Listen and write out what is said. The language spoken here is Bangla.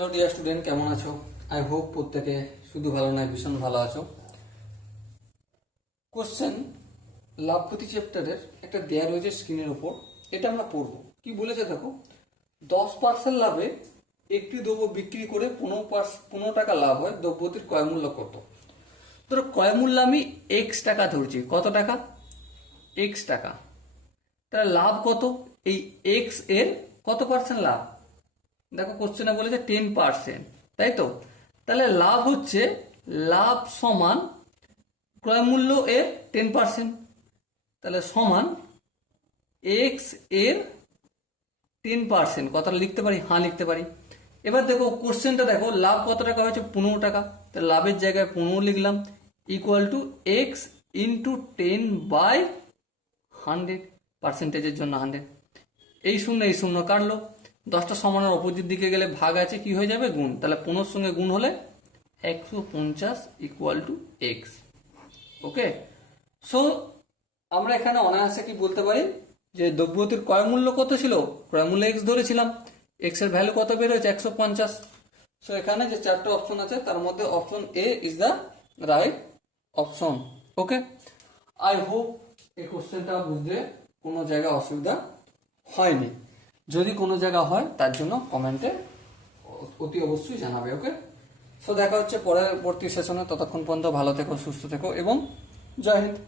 হ্যালো ডিয়ার স্টুডেন্ট, কেমন আছো? আই হোপ প্রত্যেকে শুধু ভালো নয়, ভীষণ ভালো আছো। কোশ্চেন লাভপতি চ্যাপ্টারের একটা দেয়া রয়েছে স্ক্রিনের উপর, এটা আমরা পড়বো। কি বলেছে দেখো, 10% লাভে একটি দ্রব্য বিক্রি করে 15 টাকা লাভ হয়, দ্রব্যটির ক্রয় মূল্য কত? ধরো ক্রয় মূল্য আমি এক্স টাকা ধরছি। কত টাকা? এক্স টাকা। তাহলে লাভ কত? এই এক্স এর কত পার্সেন্ট লাভ? দেখো কোশ্চেনে বলেছে 10%, তাই তো? তাহলে লাভ হচ্ছে, লাভ সমান ক্রয় মূল্য এর 10%, তাহলে সমান এক্স এর 10%। কথাটা লিখতে পারি? হ্যাঁ, লিখতে পারি। এবার দেখো কোশ্চেনটা দেখো, লাভ কত টাকা হয়েছে? 15 টাকা। তাহলে লাভের জায়গায় 15 লিখলাম, ইকুয়াল টু এক্স ইন্টু 10/100, পার্সেন্টেজের জন্য 100। এই শূন্য কাটলো, 10টা সমানের অপোজিট দিকে গেলে ভাগ আছে, কি হয়ে যাবে? গুণ। তাহলে 15 সঙ্গে গুণ হলে 150 equal to x. Okay, so আমরা এখানে অনায়াসে কি বলতে পারি যে দ্রব্যটির ক্রয় মূল্য কত ছিল? ক্রয় মূল্য এক্স ধরেছিলাম, এক্স এর ভ্যালু কত বের হয়েছে? 150। সো এখানে যে 4টা অপশন আছে তার মধ্যে option A is the right option. Okay, I hope এই কোশ্চেনটা বুঝতে কোনো জায়গায় অসুবিধা হয়নি। যদি কোনো জায়গা হয় তার জন্য কমেন্টে অতি অবশ্যই জানাবে। ওকে, সো দেখা হচ্ছে পরবর্তী সেশনে। ততক্ষণ পর্যন্ত ভালো থেকো, সুস্থ থেকো এবং জয় হিন্দ।